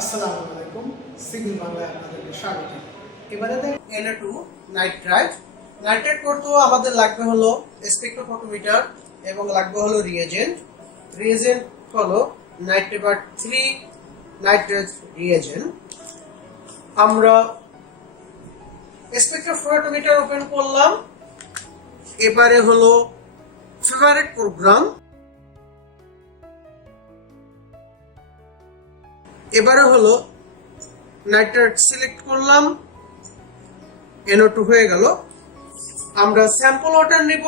আসসালামু আলাইকুম, সিভিল বাংলায় আপনাদেরকে স্বাগত। এবারে Na2 নাইট্রাইট করতেও আমাদের লাগবে হলো স্পেকট্রোফটোমিটার এবং লাগবে হলো রিয়েজেন্ট হলো নাইট্রেট 3 নাইট্রেট রিয়েজেন্ট। আমরা স্পেকট্রোফটোমিটার ওপেন করলাম। এবারে হলো ফেভারিট প্রোগ্রাম, এবারে হলো নাইট্রেট সিলেক্ট করলাম, NO2 হয়ে গেল। আমরা স্যাম্পল ওয়াটার নিব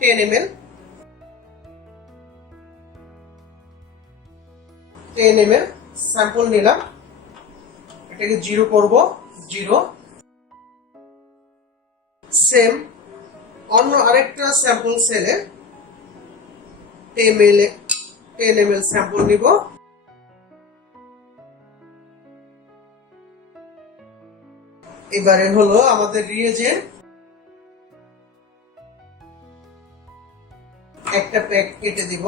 10 ml, 10 ml স্যাম্পল নিলাম, এটাকে 0 করব, 0। সেম অন্য আরেকটা স্যাম্পল সেলে 10 ml স্যাম্পল নিব। এবারে হলো আমাদের রিয়েজেন্ট, একটা প্যাক কেটে দিব।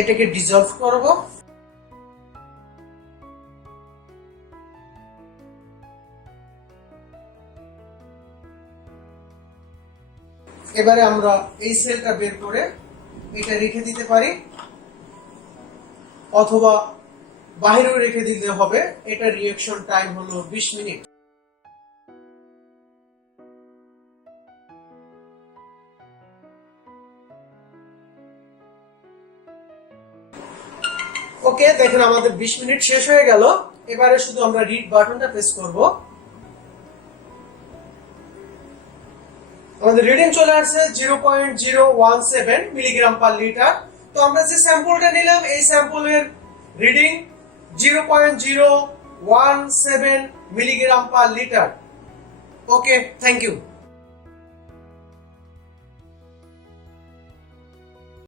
এটাকে ডিসলভ করব। এবারে আমরা এই সেলটা বের করে এটা রেখে দিতে পারি, অথবা বাহিরেও রেখে দিতে হবে। এটা রিঅ্যাকশন টাইম হলো 20 মিনিট। ওকে, দেখেন আমাদের 20 মিনিট শেষ হয়ে গেল। এবারে শুধু আমরা রিড বাটনটা প্রেস করব। আমাদের রিডিং চলে আসছে 0.017 মিলিগ্রাম পার লিটার। তো আমরা যে স্যাম্পলটা নিলাম এই স্যাম্পলের reading 0.017 milligram per litre. Okay, thank you.